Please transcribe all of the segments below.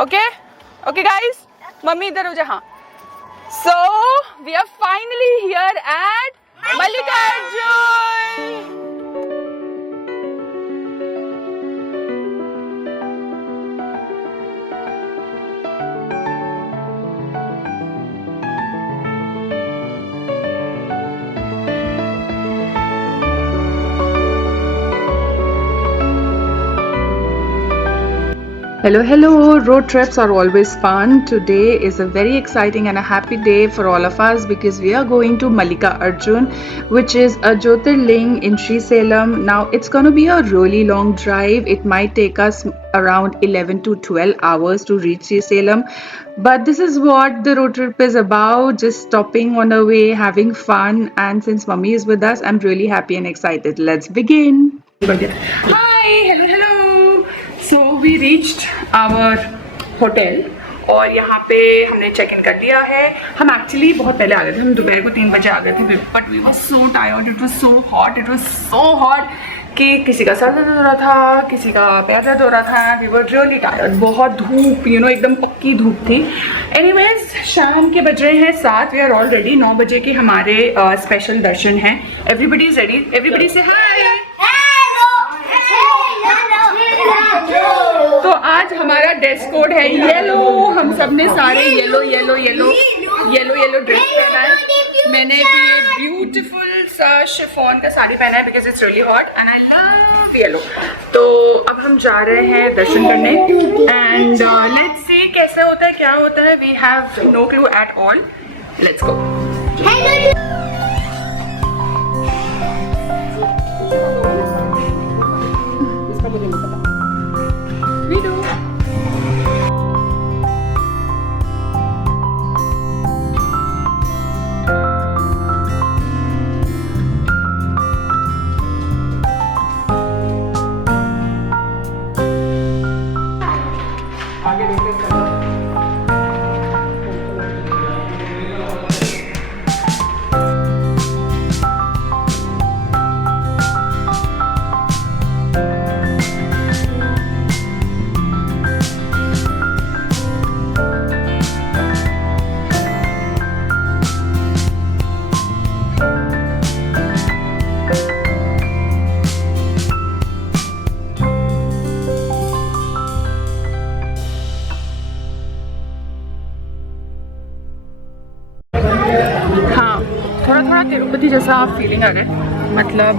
Okay okay guys, mummy इधर हो जा। हाँ, so we are finally here at Mallikarjun. Hello, hello. Road trips are always fun. Today is a very exciting and a happy day for all of us because we are going to Mallikarjun, which is a Jyotirling in Srisalam. Now, it's going to be a really long drive. It might take us around 11 to 12 hours to reach Srisalam. But this is what the road trip is about, just stopping on our way, having fun. And since mommy is with us, I'm really happy and excited. Let's begin. Hi, hello, hello. So we reached our hotel और यहाँ पे हमने check in कर लिया है। हम actually बहुत पहले आ गए थे, हम दोपहर को 3 बजे आ गए थे, but we were so tired, it was so hot, it was so hot कि किसी का सर दर्द हो रहा था, किसी का पैर दर्द हो रहा था। वी वर रियली टायर्ड, बहुत धूप, यू नो, एकदम पक्की धूप थी। एनीवेज, शाम के बज रहे हैं 7, वी आर ऑल रेडी। 9 बजे के हमारे स्पेशल दर्शन हैं। एवरीबडी इज रेडी, एवरीबडी से हाय। तो आज हमारा ड्रेस कोड है येलो, हम सब ने सारे yellow yellow yellow yellow yellow dress पहना है। मैंने भी ये ब्यूटीफुल सा शिफॉन का साड़ी पहना है because it's really hot and I love yellow. तो अब हम जा रहे हैं दर्शन करने एंड लेट्स सी कैसे होता है, क्या होता है। We have no clue at all, let's go. थोड़ा तिरुपति जैसा फीलिंग आ रहा है, मतलब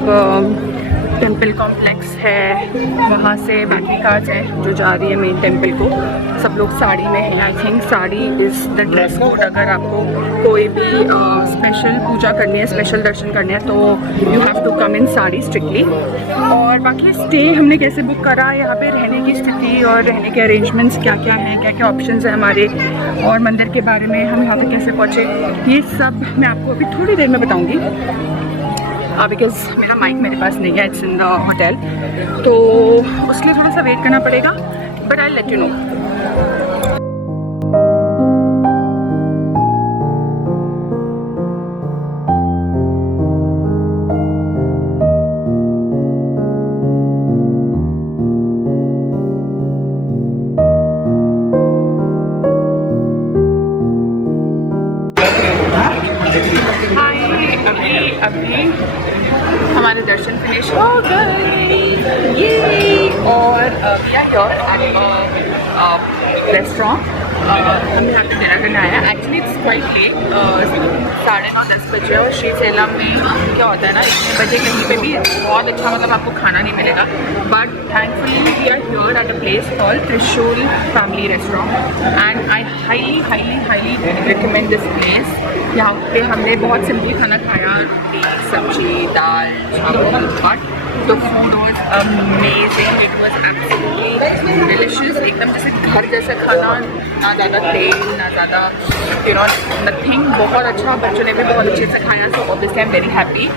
टेम्पल कॉम्प्लेक्स है, वहाँ से बैटरी कार्स है जो जा रही है मेन टेम्पल को। सब लोग साड़ी में हैं, I think sari is the dress code. अगर आपको कोई भी स्पेशल पूजा करनी है, स्पेशल दर्शन करने हैं, तो you have to come in sari strictly. और बाकी स्टे हमने कैसे बुक करा, यहाँ पे रहने की स्थिति और रहने के अरेंजमेंट्स क्या क्या हैं, क्या क्या ऑप्शंस हैं हमारे, और मंदिर के बारे में, हम यहाँ पे कैसे पहुँचे, ये सब मैं आपको अभी थोड़ी देर में बताऊँगी बिकॉज मेरा माइक मेरे पास नहीं है, इट्स इन द होटल, तो उसके लिए थोड़ा सा वेट करना पड़ेगा, but I let you know. अभी हमारे दर्शन फिनिश हो गए ये, और we are here at restaurant. हम यहाँ पे डिनर करने आए हैं। एक्चुअली इट्स क्वाइट लेट, 9:30-10 बजे, और श्रीसेलम में क्या होता है ना, इतने बजे कहीं पे भी बहुत अच्छा, मतलब आपको खाना नहीं मिलेगा, but thankfully we are here at a place called Trishul family restaurant and I highly recommend this place. यहाँ पे हमने बहुत सिंपल खाना खाया, रोटी, सब्जी, दाल, चावल, but the food was amazing, it was absolutely delicious, एकदम जैसे घर जैसा खाना, ना ज़्यादा तेल, ना ज़्यादा यू नो नथिंग, बहुत अच्छा। बच्चों ने भी बहुत अच्छे से खाया, so obviously I am very happy.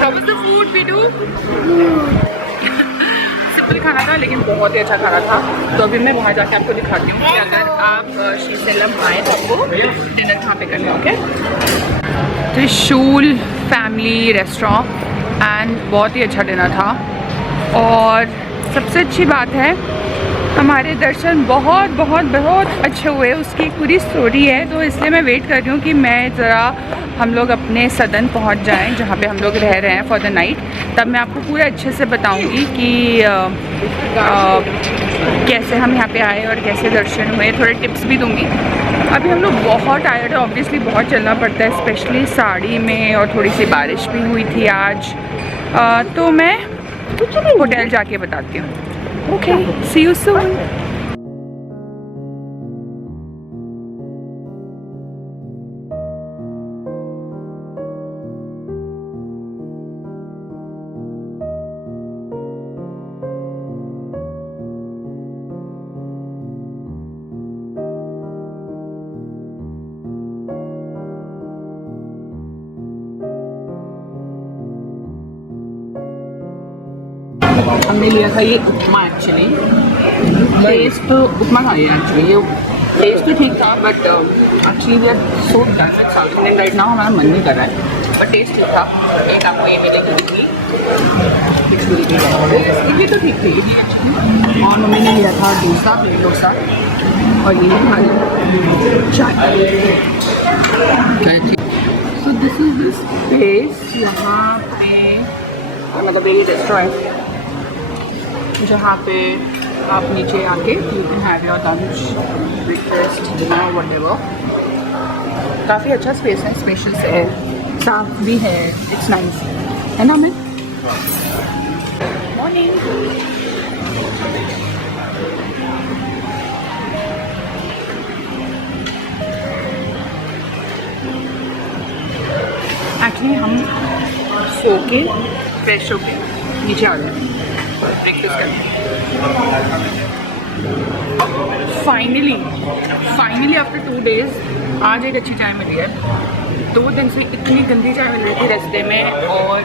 How was the food we do? Simple खाना था लेकिन बहुत ही अच्छा खाना था। तो अभी मैं वहाँ जाके आपको दिखाती हूँ कि अगर आप श्रीसेलम आए तो आपको डिनर कहाँ पे करना है। ओके, त्रिशूल फैमिली रेस्टोरेंट एंड बहुत ही अच्छा डिनर था। और सबसे अच्छी बात है हमारे दर्शन बहुत बहुत बहुत अच्छे हुए, उसकी एक पूरी स्टोरी है, तो इसलिए मैं वेट कर रही हूँ कि मैं ज़रा हम लोग अपने सदन पहुँच जाएं जहाँ पे हम लोग रह रहे हैं फॉर द नाइट। तब मैं आपको पूरा अच्छे से बताऊँगी कि कैसे हम यहाँ पे आए और कैसे दर्शन हुए, थोड़े टिप्स भी दूँगी। अभी हम लोग बहुत टायर्ड है, ऑब्वियसली बहुत चलना पड़ता है, स्पेशली साड़ी में, और थोड़ी सी बारिश भी हुई थी आज। तो मैं होटल जाके बताती हूँ। Okay, see you soon. हमने लिया था ये उपमा, एक्चुअली टेस्ट उपमा था ये एक्चुअली, ये टेस्ट तो ठीक था, but actually we are so done with South Indian right now, हमारा मन नहीं कर रहा है, बट टेस्ट ठीक था। एक आपको ये मिलेगी, ये तो ठीक थी एक्चुअली। और मम्मी ने लिया था डोसा, प्लेन डोसा, और ये खा चाय। So this is this place, यहाँ पे मतलब ये रेस्टोरेंट जहाँ पे आप नीचे आके you can have your lunch, breakfast, dinner, whatever. काफ़ी अच्छा स्पेस है, स्पेशियस है, साफ भी है, इट्स नाइस, है ना। मैं मॉर्निंग एक्चुअली हम सो के फ्रेश होके नीचे आ गए ब्रेकफास्ट करने। फाइनली आफ्टर 2 days आज एक अच्छी चाय मिली है। 2 दिन से इतनी गंदी चाय मिल रही थी रास्ते में, और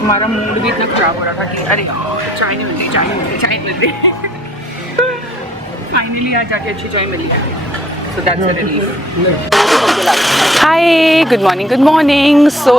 हमारा मूड भी इतना ख़राब हो रहा था कि अरे चाय नहीं मिल रही फाइनली आज जाके अच्छी चाय मिली है, so that's a relief. Hi, good morning. So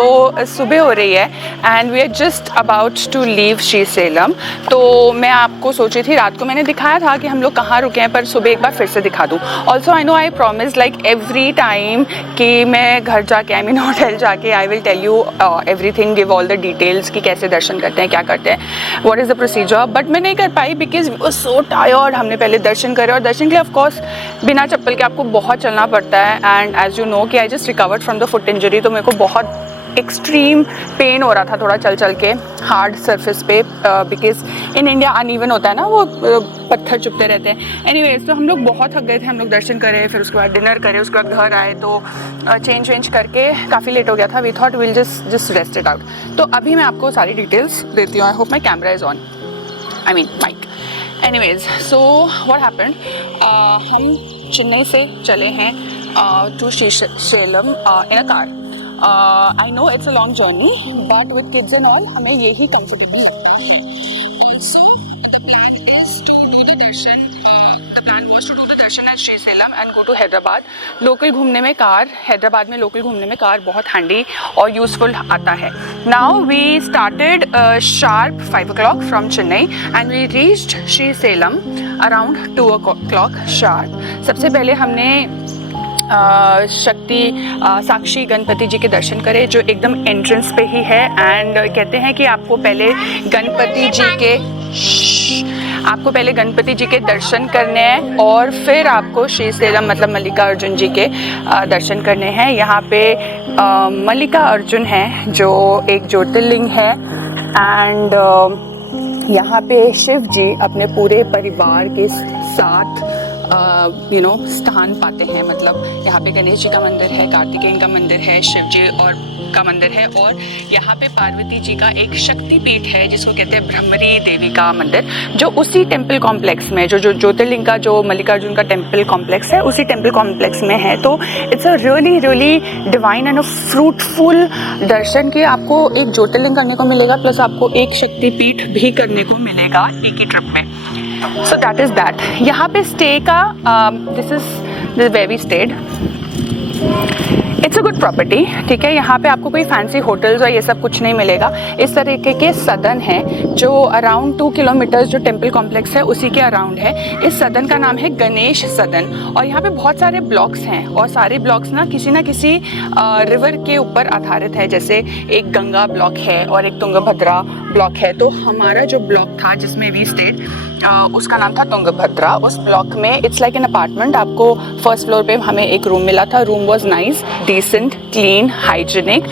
सुबह हो रही है and we are just about to leave Srisailam. तो मैं आपको सोची थी, रात को मैंने दिखाया था कि हम लोग कहाँ रुके हैं, पर सुबह एक बार फिर से दिखा दूँ। Also I know I promise like every time कि मैं घर जाके, आई मीन होटल जाके, I will tell you everything, give all the details कि कैसे दर्शन करते हैं, क्या करते हैं, what is the procedure. But मैं नहीं कर पाई because we were so tired. हमने पहले दर्शन करे, और दर्शन के लिए ऑफकोर्स बिना चप्पल के आपको बहुत चलना पड़ता है, एंड एज यू नो कि I just recovered from the foot injury, तो मेरे को बहुत एक्सट्रीम पेन हो रहा था थोड़ा चल चल के हार्ड सरफेस पे, बिकॉज इन इंडिया अनइवन होता है ना, वो पत्थर चुभते रहते हैं। एनीवेज, तो हम लोग बहुत थक गए थे, हम लोग दर्शन करे, फिर उसके बाद डिनर करे, उसके बाद घर आए, तो चेंज करके काफ़ी लेट हो गया था। We thought will just rest it out. तो अभी मैं आपको सारी डिटेल्स देती हूँ। I hope my camera is on, I mean mic. Anyways, so what happened, हम चेन्नई से चले हैं to Srisailam in a car. I know it's a long journey, but with kids and all, हमें यही comfortable लगता है। Also, the plan is to do the darshan. The plan was to do the darshan at Sriselam and go to Hyderabad. Local घूमने में car, Hyderabad में local घूमने में car बहुत handy और useful आता है। Now we started sharp 5 o'clock from Chennai and we reached Sriselam around 2 o'clock sharp. सबसे पहले हमने शक्ति साक्षी गणपति जी के दर्शन करे, जो एकदम एंट्रेंस पे ही है। एंड कहते हैं कि आपको पहले गणपति जी के दर्शन करने हैं और फिर आपको श्रीसेलम मतलब मल्लिकार्जुन जी के दर्शन करने हैं। यहाँ पे मल्लिकार्जुन है जो एक ज्योतिर्लिंग है, एंड यहाँ पे शिव जी अपने पूरे परिवार के साथ स्थान पाते हैं। मतलब यहाँ पे गणेश जी का मंदिर है, कार्तिकेय का मंदिर है, शिव जी और का मंदिर है, और यहाँ पे पार्वती जी का एक शक्ति पीठ है जिसको कहते हैं ब्रह्मरी देवी का मंदिर, जो उसी टेम्पल कॉम्प्लेक्स में, जो ज्योतिर्लिंग का जो मल्लिकार्जुन का टेम्पल कॉम्प्लेक्स है उसी टेम्पल कॉम्प्लेक्स में है। तो it's a really divine and a fruitful darshan कि आपको एक ज्योतिर्लिंग करने को मिलेगा, प्लस आपको एक शक्ति पीठ भी करने को मिलेगा एक ही ट्रिप में। So that is that. यहाँ पे स्टे का this is where we stayed. It's a good property, ठीक है। यहाँ पे आपको कोई फैंसी होटल्स और ये सब कुछ नहीं मिलेगा। इस तरीके के सदन है जो अराउंड 2 किलोमीटर्स जो टेम्पल कॉम्प्लेक्स है उसी के अराउंड है। इस सदन का नाम है गणेश सदन और यहाँ पे बहुत सारे ब्लॉक्स हैं और सारे ब्लॉक्स ना किसी रिवर के ऊपर आधारित है। जैसे एक गंगा ब्लॉक है और एक तुंगभद्रा ब्लॉक है। तो हमारा जो ब्लॉक था जिसमें वी स्टेड उसका नाम था तुंगभद्रा। उस ब्लॉक में इट्स लाइक एन अपार्टमेंट। आपको फर्स्ट फ्लोर पे हमें एक रूम मिला था। Room was nice, decent, clean, hygienic.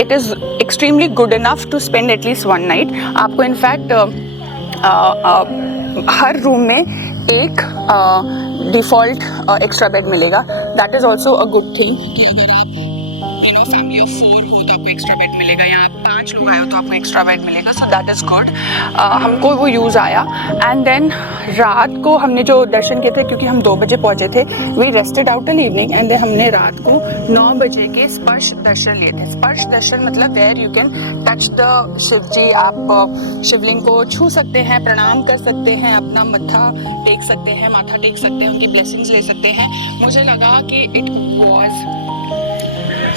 It is extremely good enough to spend at least 1 night. आपको इनफैक्ट हर रूम में एक डिफ़ॉल्ट एक्स्ट्रा बेड मिलेगा। That is also a good thing कि अगर आप फैमिली ऑफ 4 हो तो आपको एक्स्ट्रा बेड मिलेगा, या आप 5 लोग आए हो तो आपको एक्स्ट्रा बेड मिलेगा। So that is good. हमको वो यूज़ आया। एंड देन रात को हमने जो दर्शन किए थे, क्योंकि हम 2 बजे पहुँचे थे, we rested out in evening and then हमने रात को 9 बजे के स्पर्श दर्शन लिए थे। स्पर्श दर्शन मतलब where you can touch the Shiv ji. आप शिवलिंग को छू सकते हैं, प्रणाम कर सकते हैं, अपना मत्था टेक सकते हैं, माथा टेक सकते हैं, उनकी ब्लेसिंग्स ले सकते हैं। मुझे लगा कि it was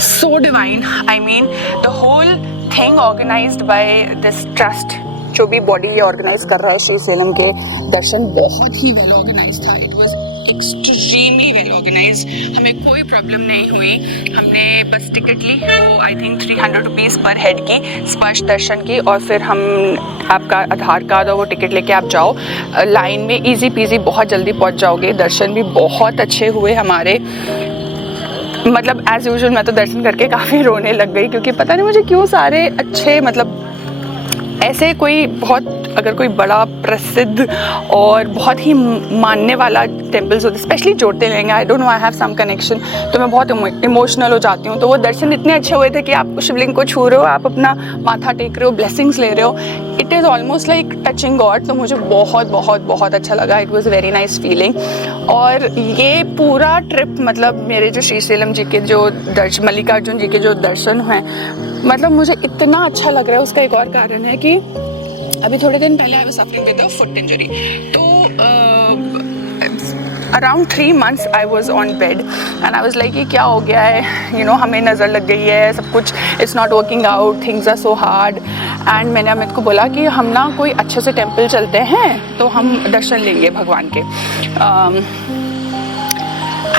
so divine. I mean, the whole thing organized by this trust, जो भी बॉडी ये ऑर्गेनाइज कर रहा है श्री सेलम के दर्शन, बहुत ही वेल ऑर्गेनाइज था। It was extremely well organise. हमें कोई प्रॉब्लम नहीं हुई। हमने बस टिकट ली, वो आई थिंक 300 रुपीज़ पर हेड की स्पर्श दर्शन की, और फिर हम आपका आधार कार्ड और वो टिकट लेके आप जाओ। लाइन में इजी पीजी बहुत जल्दी पहुंच जाओगे। दर्शन भी बहुत अच्छे हुए हमारे। मतलब एज यूजुअल मैं तो दर्शन करके काफ़ी रोने लग गई, क्योंकि पता नहीं मुझे क्यों सारे अच्छे, मतलब ऐसे कोई बहुत, अगर कोई बड़ा प्रसिद्ध और बहुत ही मानने वाला टेम्पल्स होते, specially Jyotirlinga, I don't know, I have some connection, तो मैं बहुत इमोशनल हो जाती हूँ। तो वो दर्शन इतने अच्छे हुए थे कि आप शिवलिंग को छू रहे हो, आप अपना माथा टेक रहे हो, ब्लेसिंग्स ले रहे हो। It is almost like touching God. तो मुझे बहुत बहुत बहुत अच्छा लगा। It was very nice feeling. और ये पूरा ट्रिप, मतलब मेरे जो श्री सेलम जी के जो मल्लिकार्जुन जी के जो दर्शन हैं, मतलब मुझे इतना अच्छा लग रहा है। उसका एक और कारण है कि अभी थोड़े दिन पहले I was suffering with a foot injury. तो around 3 months I was on bed and I was like ये क्या हो गया है, हमें नज़र लग गई है, सब कुछ it's not working out, things are so hard. And मैंने अमित को बोला कि हम ना कोई अच्छे से टेम्पल चलते हैं तो हम दर्शन लेंगे भगवान के।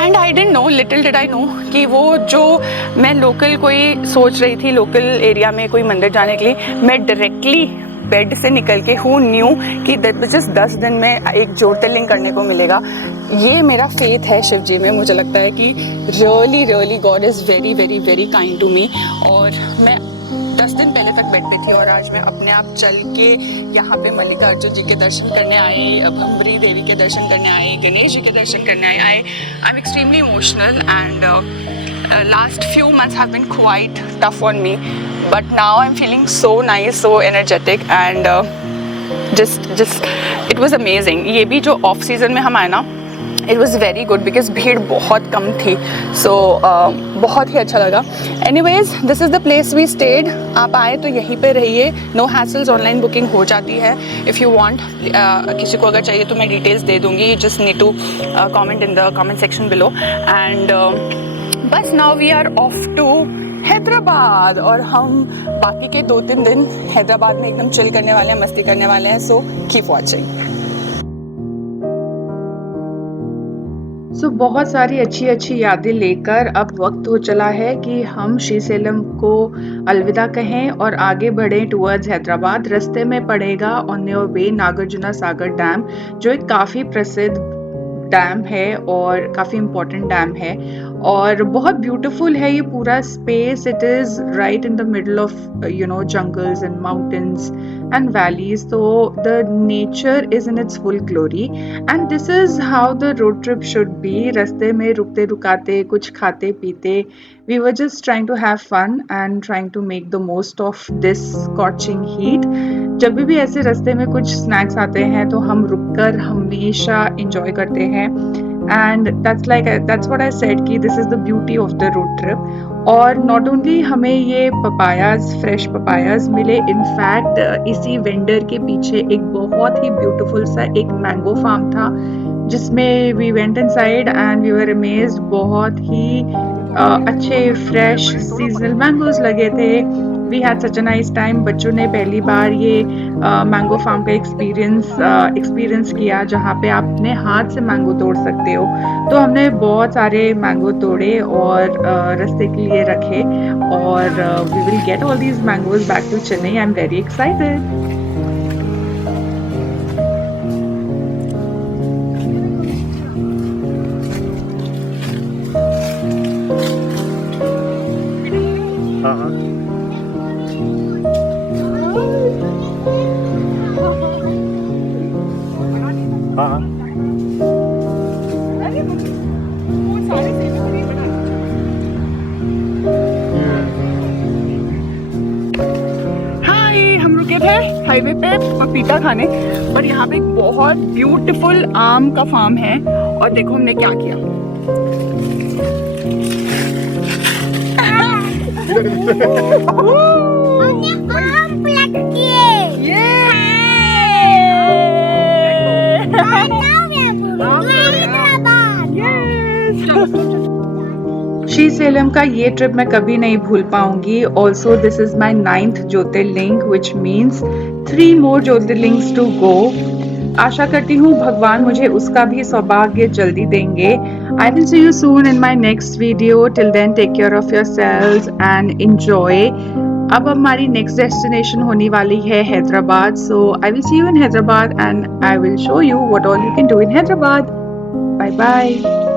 And I didn't know, little did I know कि वो जो मैं लोकल कोई सोच रही थी, लोकल एरिया में कोई मंदिर जाने के लिए, मैं डायरेक्टली बेड से निकल के हूँ न्यू कि जस्ट 10 दिन में एक ज्योतिर्लिंग करने को मिलेगा। ये मेरा फेथ है शिव जी में। मुझे लगता है कि really really God is very very very kind to me. और मैं 10 दिन पहले तक बेड पे थी और आज मैं अपने आप चल के यहाँ पे मल्लिकार्जुन जी के दर्शन करने आई, भंबरी देवी के दर्शन करने आई, गणेश जी के दर्शन करने आई। I am extremely emotional and last few months have been quite tough on me, but now I'm feeling so nice, so energetic and just it was amazing. ये भी जो off season में हम आए ना, it was very good because भीड़ बहुत कम थी, so बहुत ही अच्छा लगा। Anyways, this is the place we stayed. आप आए तो यहीं पे रहिए, no hassles, online booking हो जाती है। If you want, किसी को अगर चाहिए तो मैं details दे दूँगी, you just need to comment in the comment section below and बस now we are off to Hyderabad और हम बाकी के 2-3 दिन हैदराबाद में एकदम चिल करने वाले हैं, मस्ती करने वाले हैं। So keep watching. सो बहुत सारी अच्छी अच्छी यादें लेकर अब वक्त हो चला है कि हम श्री सेलम को अलविदा कहें और आगे बढ़ें टुवर्ड्स हैदराबाद। रास्ते में पड़ेगा on your way Nagarjuna Sagar dam, जो एक काफ़ी प्रसिद्ध डैम है और काफ़ी इम्पोर्टेंट डैम है और बहुत ब्यूटीफुल है ये पूरा space. It is right in the middle of jungles and mountains and valleys, तो the nature is in its full glory and this is how the road trip should be. रास्ते में रुकते रुकाते कुछ खाते पीते, we were just trying to have fun and trying to make the most of this scorching heat. जब भी ऐसे रास्ते में कुछ स्नैक्स आते हैं तो हम रुककर हमेशा enjoy करते हैं and that's what I said कि this is the beauty of the road trip. और not only हमें ये पपायाज, फ्रेश पपायाज मिले, इनफैक्ट इसी वेंडर के पीछे एक बहुत ही ब्यूटीफुल सा एक मैंगो फार्म था जिसमें we went inside and we were amazed। बहुत ही अच्छे फ्रेश सीजनल मैंगोज लगे थे। We had such a nice time. बच्चों ने पहली बार ये मैंगो फार्म का एक्सपीरियंस किया जहाँ पे आप अपने हाथ से मैंगो तोड़ सकते हो। तो हमने बहुत सारे मैंगो तोड़े और रास्ते के लिए रखे और we will get all these mangoes back to Chennai. I am very excited. हाँ हाँ हाँ हाँ हाय, हम रुके थे हाईवे पे पपीता खाने और यहाँ पे एक बहुत ब्यूटीफुल आम का फार्म है और देखो हमने क्या किया। श्री सेलम का ये ट्रिप मैं कभी नहीं भूल पाऊंगी। Also this is my 9th Jyotirlinga which means 3 more Jyotirlingas to go. आशा करती हूँ भगवान मुझे उसका भी सौभाग्य जल्दी देंगे। I will see you soon in my next video. Till then take care of yourselves and enjoy. अब हमारी नेक्स्ट डेस्टिनेशन होने वाली है Hyderabad. So I will see you in Hyderabad and I will show you what all you can do in Hyderabad. Bye bye.